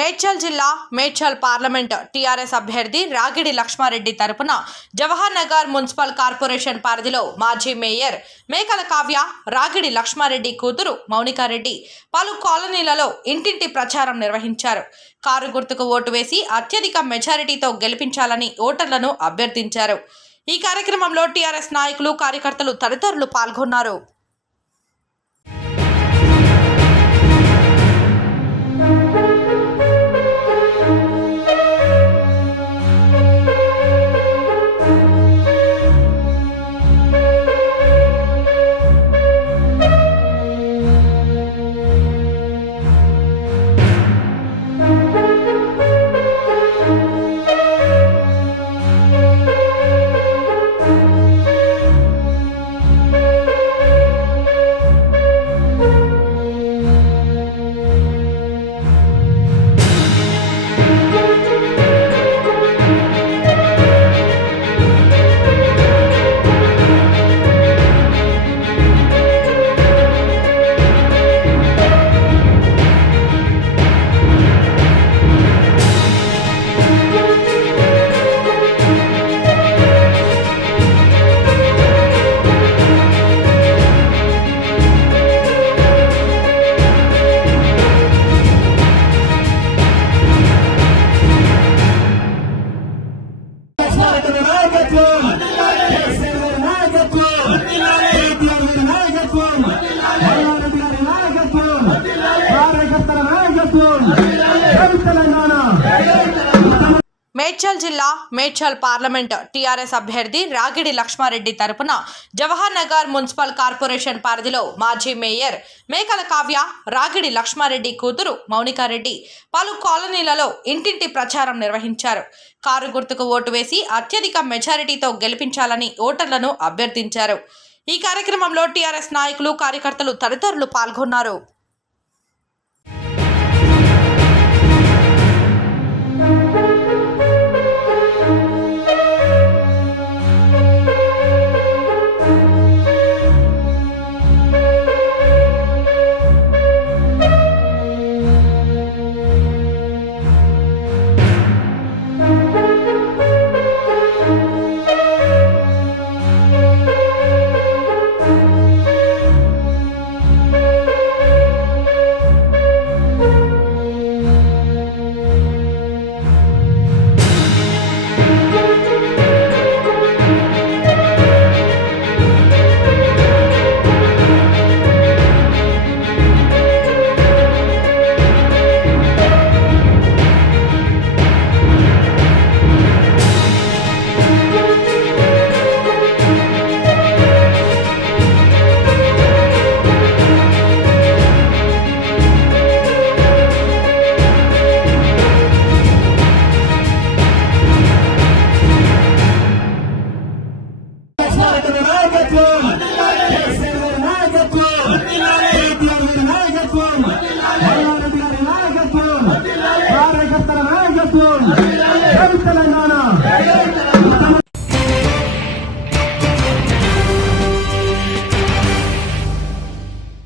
మేడ్చల్ జిల్లా Medchal parliament TRS అభ్యర్థి రాగిడి లక్ష్మారెడ్డి తరపున జవహర్ నగర్ మున్సిపల్ కార్పొరేషన్ పరిధిలో మాజీ మేయర్ మేకల కావ్య, రాగిడి లక్ష్మారెడ్డి కూతురు మౌనికారెడ్డి పలు కాలనీలలో ఇంటింటి ప్రచారం నిర్వహించారు. కారు గుర్తుకు ఓటు వేసి అత్యధిక మెజారిటీతో గెలిపించాలని ఓటర్లను అభ్యర్థించారు. ఈ కార్యక్రమంలో టీఆర్ఎస్ నాయకులు, కార్యకర్తలు తదితరులు పాల్గొన్నారు. మేడ్చల్ జిల్లా మేడ్చల్ పార్లమెంట్ టీఆర్ఎస్ అభ్యర్థి రాగిడి లక్ష్మారెడ్డి తరపున జవహర్ నగర్ మున్సిపల్ కార్పొరేషన్ పరిధిలో మాజీ మేయర్ మేకల కావ్య, రాగిడి లక్ష్మారెడ్డి కూతురు మౌనికారెడ్డి పలు కాలనీలలో ఇంటింటి ప్రచారం నిర్వహించారు. కారు గుర్తుకు ఓటు వేసి అత్యధిక మెజారిటీతో గెలిపించాలని ఓటర్లను అభ్యర్థించారు. ఈ కార్యక్రమంలో టీఆర్ఎస్ నాయకులు, కార్యకర్తలు తదితరులు పాల్గొన్నారు.